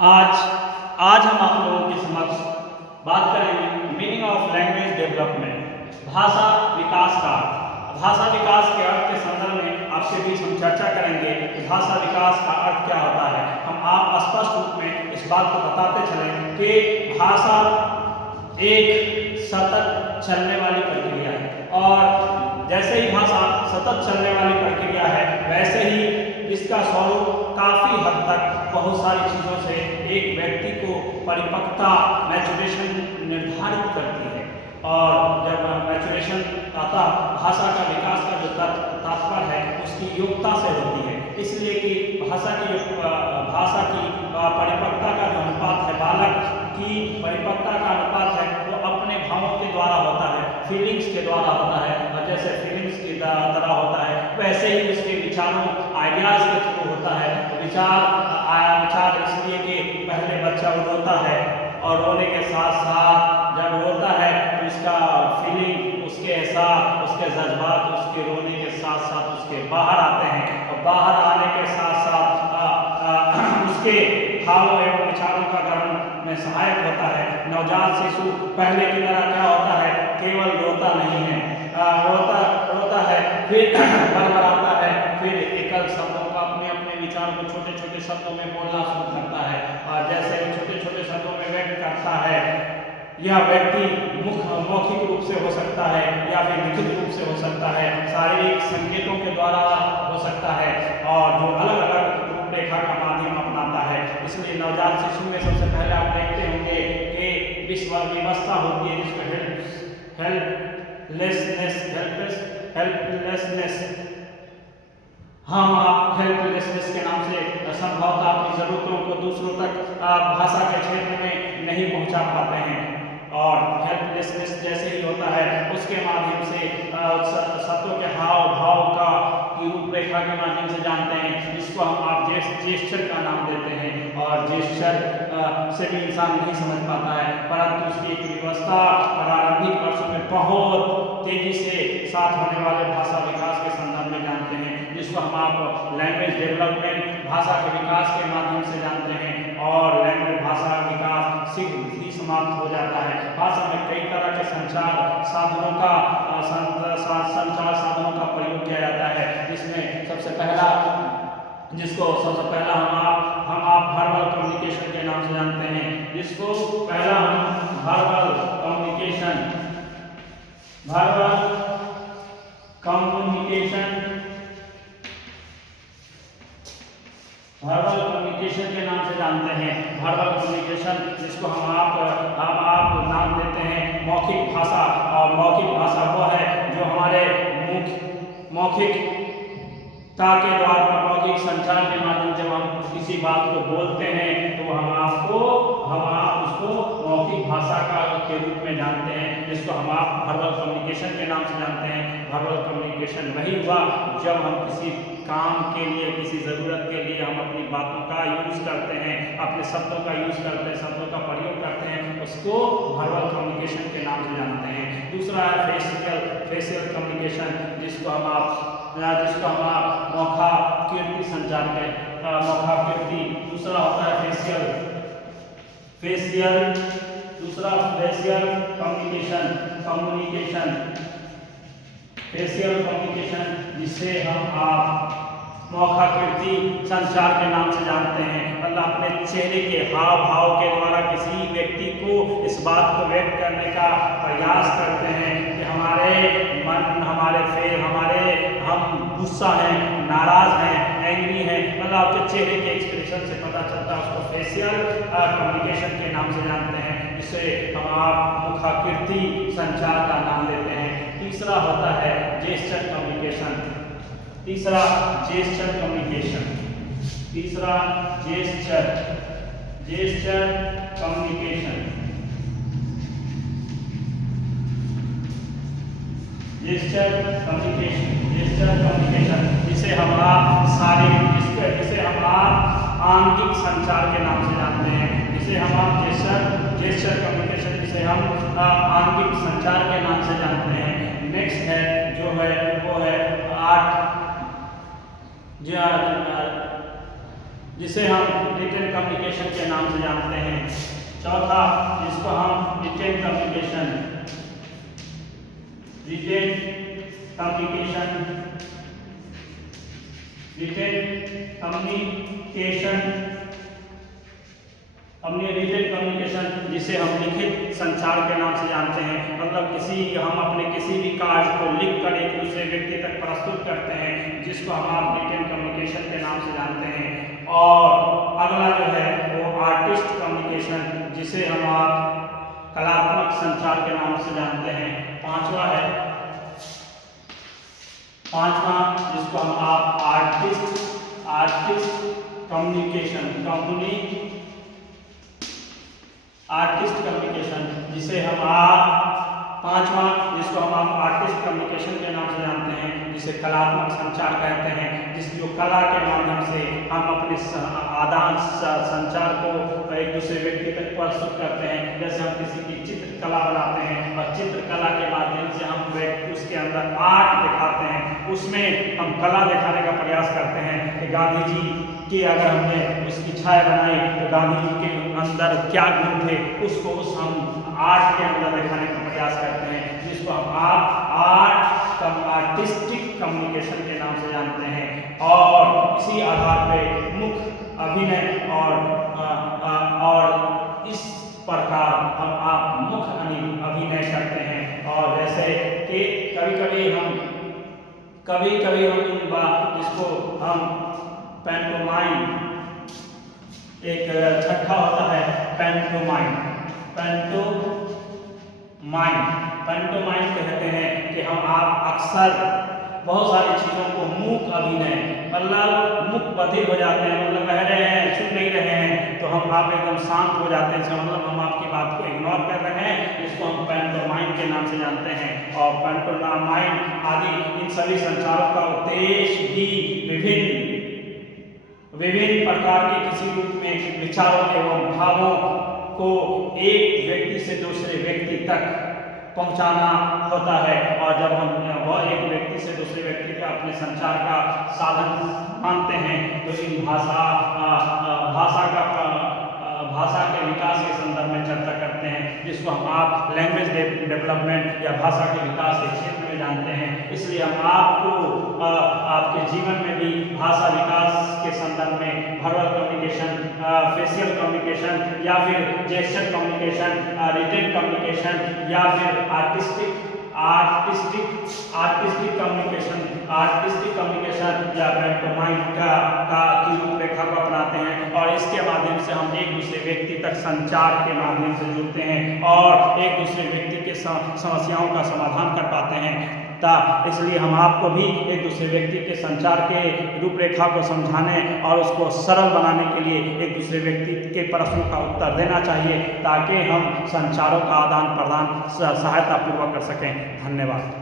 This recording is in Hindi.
आज आज हम आप लोगों के समक्ष बात करेंगे मीनिंग ऑफ लैंग्वेज डेवलपमेंट, भाषा विकास का। भाषा विकास के अर्थ के संदर्भ में आपके बीच हम चर्चा करेंगे कि भाषा विकास का अर्थ क्या होता है। हम आप स्पष्ट रूप में इस बात को बताते चलें कि भाषा एक सतत चलने वाली प्रक्रिया है, और जैसे ही भाषा सतत चलने वाली प्रक्रिया है वैसे ही इसका स्वरूप काफ़ी हद तक बहुत सारी चीज़ों से एक व्यक्ति को परिपक्वता मैचुरेशन निर्धारित करती है। और जब मैचुरेशन आता, भाषा का विकास का जो तात्पर्य है उसकी योग्यता से होती है, इसलिए कि भाषा की परिपक्वता का जो अनुपात है, बालक की परिपक्वता का अनुपात है, वो अपने भावों के द्वारा होता है, फीलिंग्स के द्वारा होता है। और जैसे फीलिंग्स की तरह होता है वैसे ही उसके विचारों आइडियाज के थ्रू होता है। विचार इसलिए कि पहले बच्चा रोता है और रोने के साथ साथ जब रोता है तो उसका फीलिंग, उसके एहसास, उसके जज्बात उसके रोने के साथ साथ उसके बाहर आते हैं, और बाहर आने के साथ साथ उसके भावों एवं विचारों का गठन में सहायक होता है। नवजात शिशु पहले की तरह क्या होता है, केवल रोता नहीं है, रोता है, फिर बड़बड़ाता है, फिर एकल शब्दों का अपने विचारों को छोटे छोटे शब्दों में बोलना शुरू करता है। और जैसे वो छोटे छोटे शब्दों में व्यक्त करता है, यह व्यक्ति मौखिक रूप से हो सकता है या फिर लिखित रूप से हो सकता है, शारीरिक संकेतों के द्वारा हो सकता है, और जो अलग अलग रूपरेखा का माध्यम अपनाता है। इसलिए नवजात शिशु में सबसे पहले आप देखते होंगे कि विवस्था होती है जिसको हेल्पलेसनेस के नाम से संभवतः अपनी जरूरतों को दूसरों तक भाषा के क्षेत्र में नहीं पहुंचा पाते हैं। और हेल्पलेसनेस जैसे ही होता है उसके माध्यम से शब्दों के हाव भाव का की रूपरेखा के माध्यम से जानते हैं, जिसको हम आप जेस्चर का नाम देते हैं। और जेस्चर से भी इंसान नहीं समझ पाता है, परंतु उसकी एक व्यवस्था प्रारंभिक वर्षों में बहुत तेजी से साथ होने वाले भाषा विकास के संदर्भ में जानते हैं, जिसको हम आप लैंग्वेज डेवलपमेंट भाषा के विकास के माध्यम से जानते हैं। और लैंग्वेज भाषा विकास शीघ्र ही समाप्त हो जाता है। भाषा में कई तरह के संचार साधनों का प्रयोग किया जाता है, जिसमें सबसे पहला हम आप वर्बल कम्युनिकेशन के नाम से जानते हैं, जिसको पहला हम वर्बल कम्युनिकेशन के नाम से जानते हैं। वर्बल कम्युनिकेशन जिसको हम आप नाम देते हैं मौखिक भाषा। और मौखिक भाषा वो है जो हमारे मौखिकता के द्वारा मौखिक संचार के माध्यम से हम किसी बात को बोलते हैं तो हम आप उसको मौखिक भाषा के रूप में जानते हैं, जिसको हम आप वर्बल कम्युनिकेशन के नाम से जानते हैं। वर्बल कम्युनिकेशन वही हुआ जब हम किसी काम के लिए, किसी ज़रूरत के लिए हम अपनी बातों का यूज़ करते हैं, अपने शब्दों का यूज़ करते हैं, शब्दों का प्रयोग करते हैं, उसको वर्बल कम्युनिकेशन के नाम से जानते हैं। दूसरा है फेशियल कम्युनिकेशन, जिसको हम आप मौखा कीर्ति संचार के मौखा कीर्ति। दूसरा होता है फेशियल कम्युनिकेशन, जिसे हम आप मौखा कीर्ति संचार के नाम से जानते हैं। मतलब अपने चेहरे के हाव भाव के द्वारा किसी व्यक्ति को इस बात को व्यक्त करने का प्रयास करते हैं कि हम गुस्सा हैं, नाराज हैं, एंग्री हैं। मतलब आपके चेहरे के एक्सप्रेशन से पता चलता है, उसको फेशियल कम्युनिकेशन के नाम से जानते हैं, जिसे हम आप मुखाकृति संचार का नाम देते हैं। तीसरा होता है जेस्चर कम्युनिकेशन। जेस्चर कम्युनिकेशन जिसे हम आंगिक संचार के नाम से जानते हैं, जिसे हम जेस्चर कम्युनिकेशन जिसे हम आंगिक संचार के नाम से जानते हैं। नेक्स्ट है जो है वो है जिसे हम रिटन कम्युनिकेशन कम्युनिकेशन के नाम से जानते हैं। चौथा, जिसको हम written communication, written communication, written communication, written communication जिसे हम लिखित संचार के नाम से जानते हैं। मतलब हम अपने किसी भी कार्य को लिख कर एक दूसरे व्यक्ति तक प्रस्तुत करते हैं, जिसको हम आप रिटेन कम्युनिकेशन के नाम से जानते हैं। और अगला जो है वो आर्टिस्ट कम्युनिकेशन, जिसे हम आप कलात्मक संचार के नाम से जानते हैं। पांचवा, जिसको हम आप आर्टिस्ट कम्युनिकेशन, जिसे हम आप पांचवा, जिसको हम आप आर्टिस्ट कम्युनिकेशन के नाम से जानते हैं, जिसे कलात्मक संचार कहते हैं, जो कला के माध्यम से हम अपने आदान संचार को एक दूसरे व्यक्ति तक प्रस्तुत करते हैं। जैसे हम किसी की चित्रकला बनाते हैं और चित्रकला के माध्यम से हम उसके अंदर आर्ट दिखाते हैं, उसमें हम कला दिखाने का प्रयास करते हैं कि गांधी जी की अगर हमने उसकी छाया बनाई तो गांधी जी के अंदर क्या गुण थे, उसको हम आर्ट के अंदर दिखाने का प्रयास करते हैं, जिसको हम आर्टिस्टिक कम्युनिकेशन के नाम से जानते हैं। और इसी आधार पे मुख्य अभिनय और इस प्रकार हम आप मुख्य अभिनय करते हैं। और जैसे कि कभी कभी हम जिसको हम पैंटोमाइम, एक छठा होता है पैंटोमाइम कहते हैं कि हम आप अक्सर बहुत सारी चीज़ों को मूक अभिनय, मतलब मुख बधिर हो जाते हैं, मतलब कह रहे हैं सुन नहीं रहे हैं तो हम आप एकदम शांत हो जाते हैं, मतलब हम आपकी बात को इग्नोर कर रहे हैं, इसको हम पैंटोमाइम के नाम से जानते हैं। और पैंटोमाइम आदि इन सभी संचारों का उद्देश्य भी विभिन्न प्रकार के किसी रूप में विचारों एवं भावों को एक व्यक्ति से दूसरे व्यक्ति तक पहुंचाना होता है। और जब हम वह एक व्यक्ति से दूसरे व्यक्ति का अपने संचार का साधन मानते हैं तो इन भाषा के विकास के संदर्भ में चर्चा करते हैं, जिसको हम आप लैंग्वेज डेवलपमेंट या भाषा के विकास के क्षेत्र में जानते हैं। इसलिए हम आपको आपके जीवन में भी भाषा विकास के संदर्भ में वर्बल कम्युनिकेशन, फेशियल कम्युनिकेशन या फिर जेस्चर कम्युनिकेशन, रिटेन कम्युनिकेशन या फिर आर्टिस्टिक कम्युनिकेशन या पैंटोमाइम की रूपरेखा को अपनाते हैं। और इसके माध्यम से हम एक दूसरे व्यक्ति तक संचार के माध्यम से जुड़ते हैं और एक दूसरे व्यक्ति के समस्याओं का समाधान कर पाते हैं। इसलिए हम आपको भी एक दूसरे व्यक्ति के संचार के रूपरेखा को समझाने और उसको सरल बनाने के लिए एक दूसरे व्यक्ति के प्रश्नों का उत्तर देना चाहिए, ताकि हम संचारों का आदान प्रदान सहायतापूर्वक कर सकें। धन्यवाद।